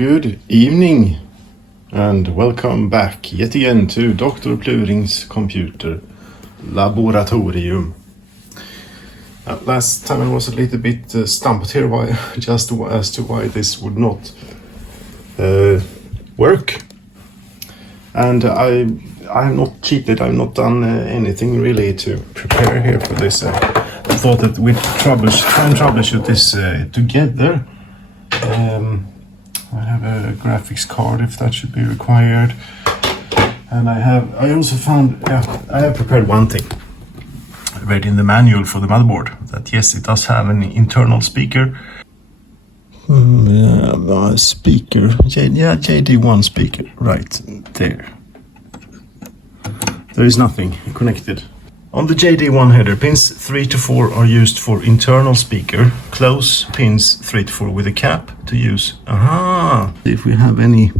Good evening and welcome back yet again to Dr. Pluring's computer laboratorium. Last time I was a little bit stumped here just as to why this would not work, and I have not cheated. I've not done anything really to prepare here for this. I thought that we'd try and troubleshoot this together. I have a graphics card if that should be required, and I also found, I have prepared one thing. I read in the manual for the motherboard that yes, it does have an internal speaker. Speaker, JD1 speaker, right there. There is nothing connected. On the JD1 header, pins 3 to 4 are used for internal speaker. Close pins 3 to 4 with a cap to use. Aha! If we have anything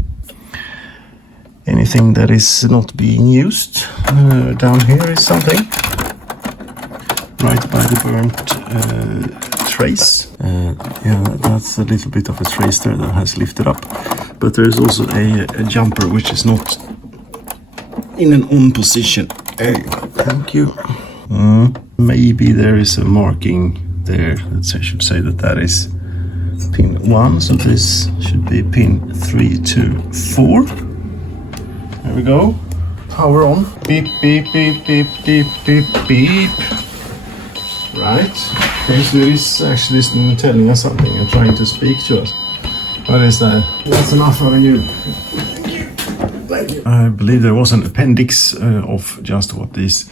that is not being used, down here is something. Right by the burnt trace. That's a little bit of a trace there that has lifted up. But there is also a jumper which is not in an on position. Hey, thank you. Maybe there is a marking there that I should say that is pin 1, so this should be pin 3 to 4. There we go. Power on. Beep, beep, beep, beep, beep, beep, beep. Right. Okay, so it is actually telling us something and trying to speak to us. What is that? That's enough of you. I believe there was an appendix of just what these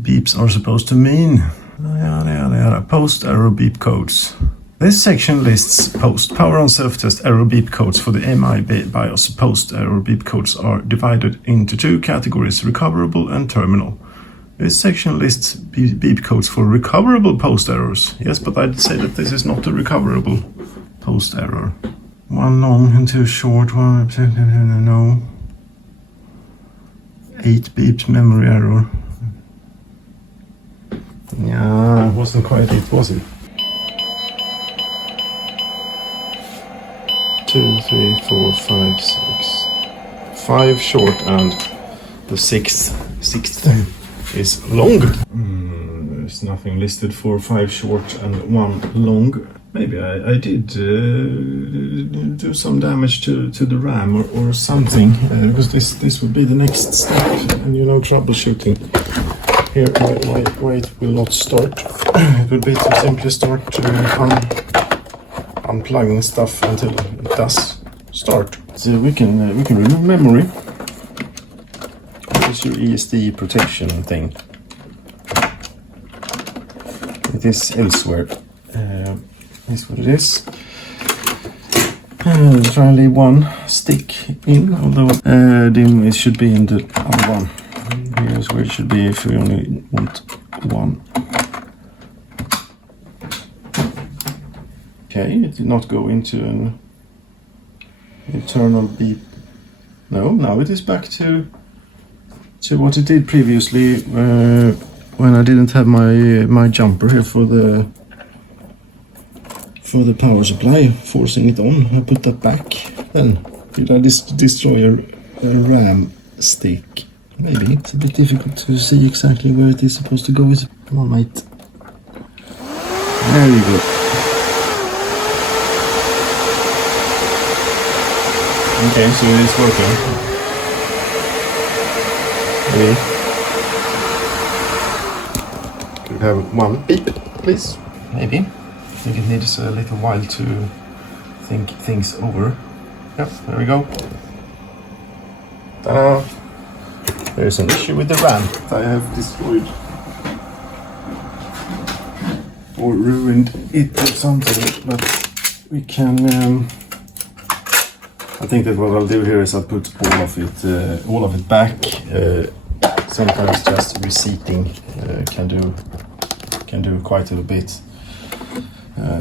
beeps are supposed to mean. Post error beep codes. This section lists post power on self-test error beep codes for the MI BIOS. Post error beep codes are divided into two categories, recoverable and terminal. This section lists beep codes for recoverable post errors. Yes, but I'd say that this is not a recoverable post error. One long and two short, one no. 8 beeps memory error. Yeah, it wasn't quite it, was it? 2, 3, 4, 5, 6. 5 short and the sixth is long. There's nothing listed for 5 short and 1 long. Maybe I did do some damage to the RAM or something, because this would be the next step, and troubleshooting. Here, why it will not start. It would be to simply start unplugging stuff until it does start. So we can remove memory. What is your ESD protection thing? It is elsewhere. Is what it is. Try and leave one stick in, although it should be in the other one. Here's where it should be if we only want one. Okay, it did not go into an internal beep. No, now it is back to what it did previously when I didn't have my jumper here for the power supply, forcing it on. I put that back. Then did I destroy a RAM stick? Maybe it's a bit difficult to see exactly where it is supposed to go. Come on, mate. There you go. Okay, so it is working. Maybe. Could have one beep, please. Maybe. I think it needs a little while to think things over. Yep, there we go. Ta-da! There's an issue with the RAM that I have destroyed. Or ruined it or something, but we can... I think that what I'll do here is I'll put all of it back. Sometimes just reseating can do quite a bit.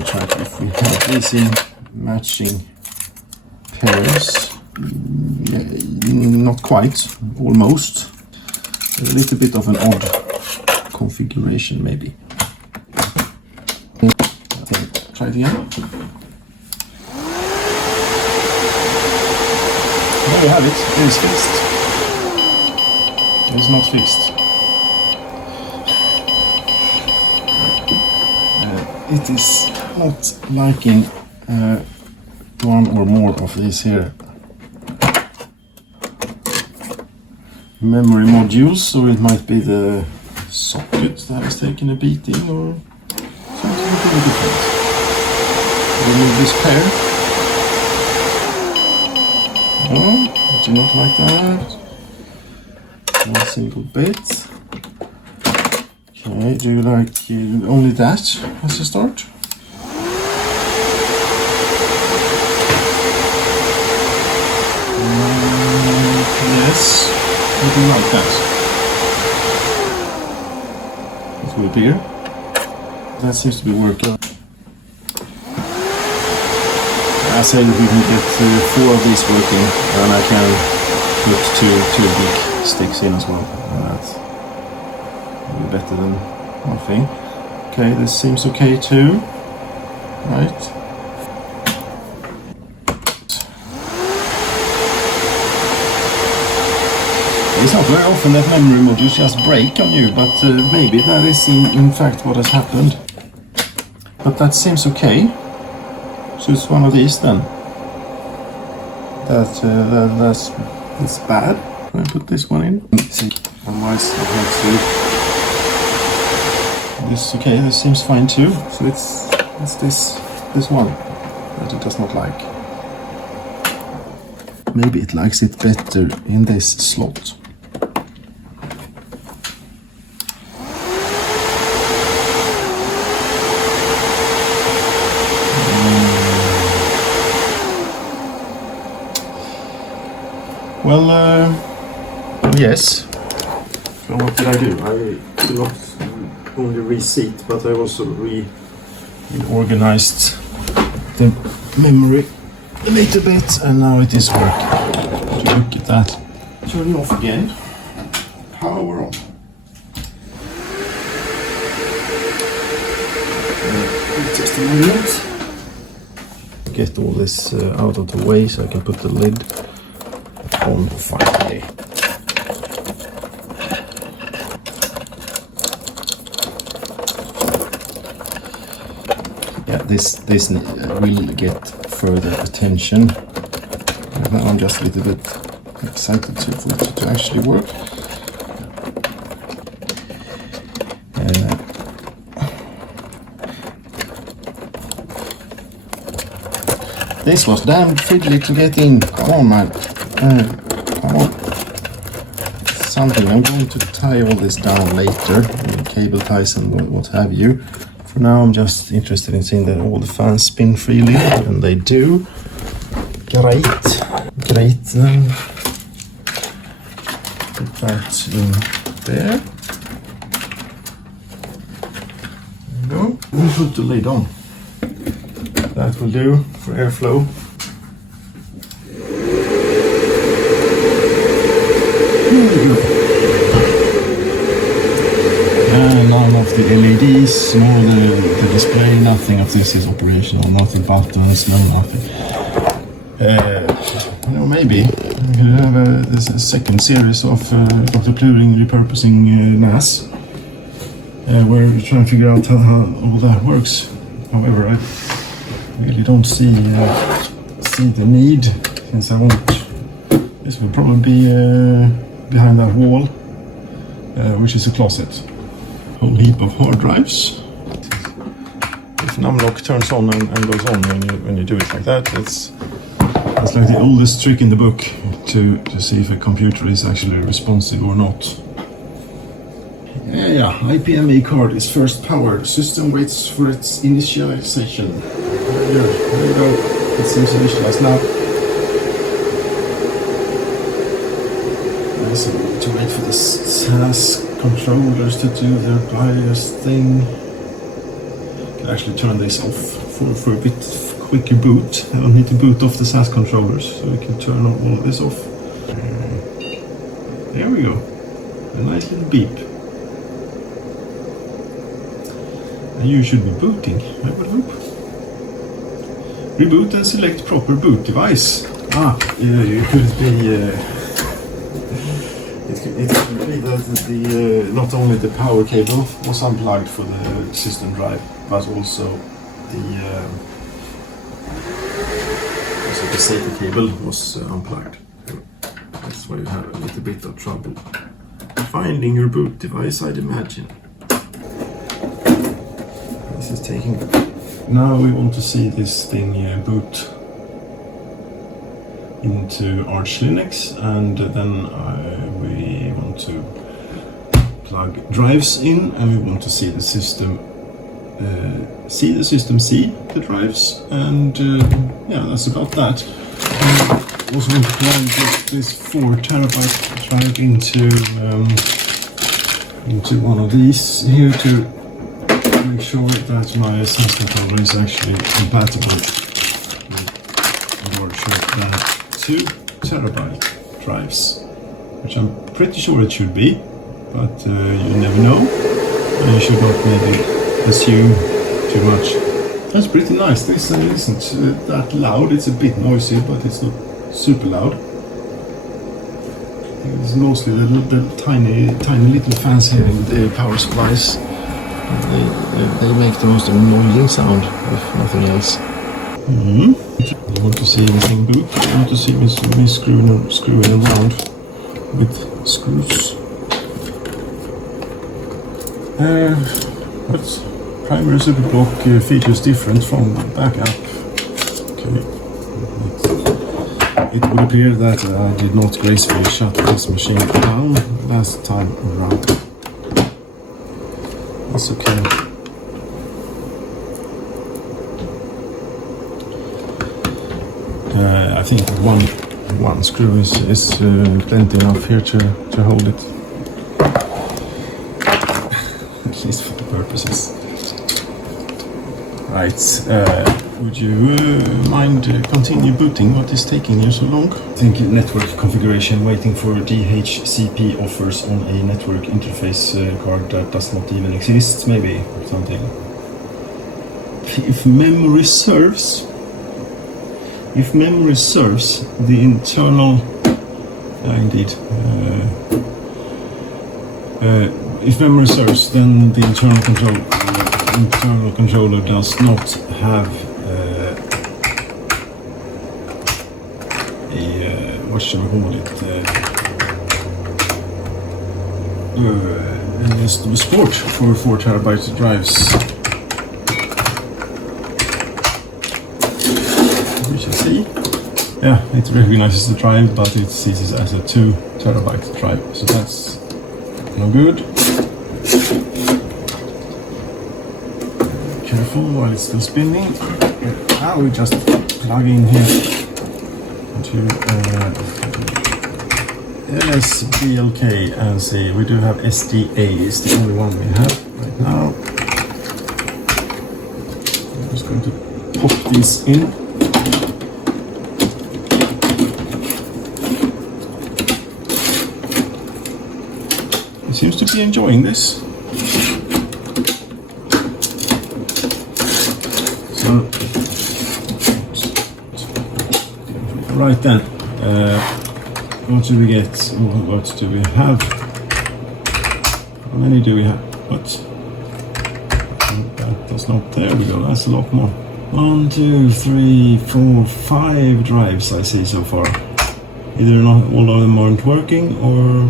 Try to, if we have these in matching pairs. Not quite, almost. A little bit of an odd configuration, maybe. Try it again. There you have it. It is fixed. It's not fixed. It is not liking one or more of these here memory modules, so it might be the socket that has taken a beating or something completely different. Remove this pair. No, I do not like that. One single bit. Okay, do you like only that as a start? Yes, I do like that. It will appear. That seems to be working. I said we can get 4 of these working, and I can put two big sticks in as well. And that's better than nothing. Okay, this seems okay too. Right. It's not very often that memory modules just break on you, but maybe that is in fact what has happened. But that seems okay. So it's one of these then. That's bad. Can I put this one in? See, otherwise I have to. This okay. This seems fine too. So it's this one that it does not like. Maybe it likes it better in this slot. Well, yes. So what did I do? I did not only reseat, but I also reorganized the memory a little bit, and now it is working. Look at that. Turn it off again. Power on. Just a moment. Get all this out of the way so I can put the lid on finally. Yeah, this will get further attention. Now I'm just a little bit excited for it to actually work. This was damn fiddly to get in. Come on, man. Come on. Something. I'm going to tie all this down later. Cable ties and what have you. For now, I'm just interested in seeing that all the fans spin freely, and they do. Great. Great. Put that in there. There we go. We'll put the lid on. That will do for airflow. None of the LEDs, nor the display, nothing of this is operational, nothing buttons, no nothing. Maybe we can have a second series of Troubleshooting repurposing NAS, where we're trying to figure out how all that works. However, I really don't see the need, since I won't. This will probably be behind that wall, which is a closet. Whole heap of hard drives. If numlock turns on and goes on when you do it like that, it's like the oldest trick in the book to see if a computer is actually responsive or not. Yeah, IPME card is first powered. System waits for its initialization. There you go. It seems initialized now. So we need to wait for the SAS controllers to do their BIOS thing. Can actually turn this off for a bit quicker boot. I don't need to boot off the SAS controllers, so we can turn all of this off. There we go. A nice little beep. And you should be booting, I would hope. Reboot and select proper boot device. It could be. It could be that the not only the power cable was unplugged for the system drive, but also the safety cable was unplugged. That's why you have a little bit of trouble finding your boot device, I'd imagine. This is taking. Now we want to see this thing boot into Arch Linux, and then we want to plug drives in, and we want to see the system see the drives, and yeah, that's about that. Also want to plug this 4 terabyte drive into one of these here to make sure that my sense controller is actually compatible with more than 2 terabyte drives, which I'm pretty sure it should be, but you never know, and you should not maybe assume too much. That's pretty nice. This isn't that loud. It's a bit noisy, but it's not super loud. It's mostly the tiny little fans here in the power supplies. They make the most annoying sound, if nothing else. You want to see anything boot? You want to see me screwing around with screws. But primary superblock features different from backup. Okay. It would appear that I did not gracefully shut this machine down last time around. That's okay. I think one screw is plenty enough here to hold it, at least for the purposes. Right, would you mind continue booting? What is taking you so long? I think network configuration, waiting for DHCP offers on a network interface card that does not even exist, maybe something. If memory serves, the internal, indeed, if memory serves, then the internal controller does not have what should we call it? Support for 4 terabyte drives. We shall see. Yeah, it recognizes the drive, but it sees it as a 2 terabyte drive, so that's no good. Careful while it's still spinning. Now we just plug in here into SBLK and see. We do have SDA, is the only one we have right now. I'm just going to pop these in. It seems to be enjoying this. Right then, what do we get? What do we have? How many do we have? What? That's not, there we go, that's a lot more. 1, 2, 3, 4, 5 drives I see so far. Either not all of them aren't working, or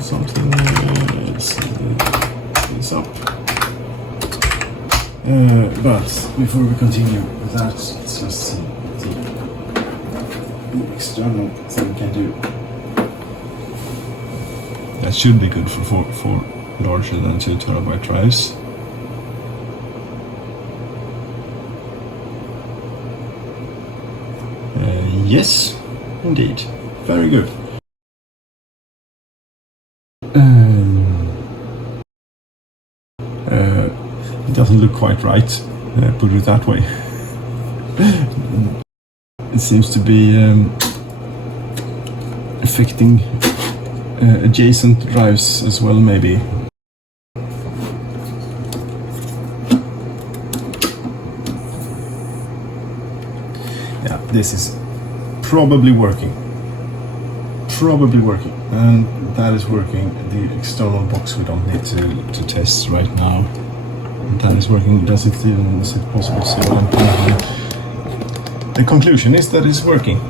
something is up. But before we continue with that, let's just see what the external thing can do. That should be good for larger than 2 terabyte drives. Yes, indeed. Very good. It doesn't look quite right, put it that way. It seems to be affecting adjacent drives as well, maybe. Yeah, this is probably working. And that is working. The external box we don't need to test right now. And that is working. Is it possible to see what I'm putting here? The conclusion is that it's working.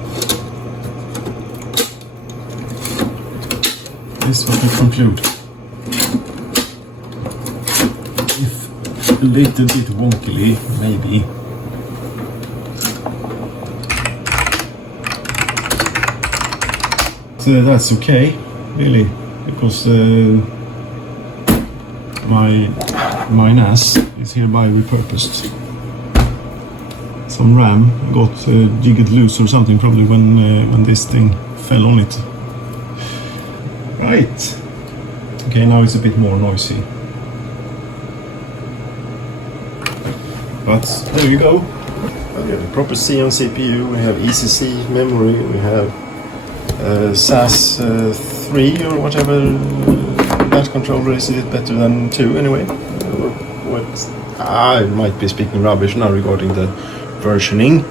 This is what we conclude. If a little bit wonkily, maybe. So that's okay, really, because my NAS is hereby repurposed. Some RAM got jigged loose or something, probably when this thing fell on it. Right. Okay, now it's a bit more noisy. But there you go. We have a proper Xeon CPU, we have ECC memory, we have SAS 3 or whatever that controller is. It better than 2 anyway. I might be speaking rubbish now regarding the versioning,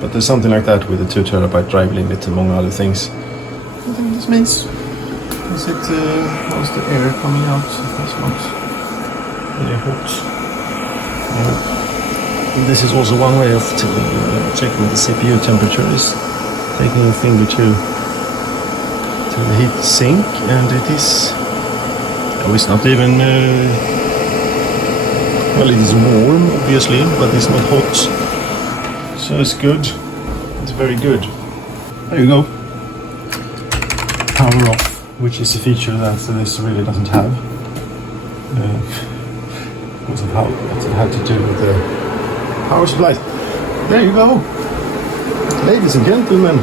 but there's something like that with the 2 terabyte drive limit among other things. I think this means is it how's the air coming out? It's not really hot. This is also one way of checking the CPU temperature, is taking a finger to the heat sink, and it is, oh, it's not even well, it is warm obviously, but it's not hot, so it's good. It's very good. There you go. Power off, which is a feature that this really doesn't have, because of how it had to do with the power supply. There you go. Ladies and gentlemen,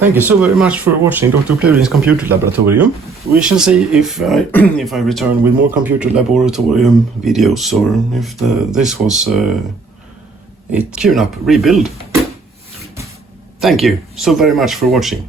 thank you so very much for watching Dr. Plurin's Computer Laboratorium. We shall see if I if I return with more Computer Laboratorium videos, or if this was a tune-up rebuild. Thank you so very much for watching.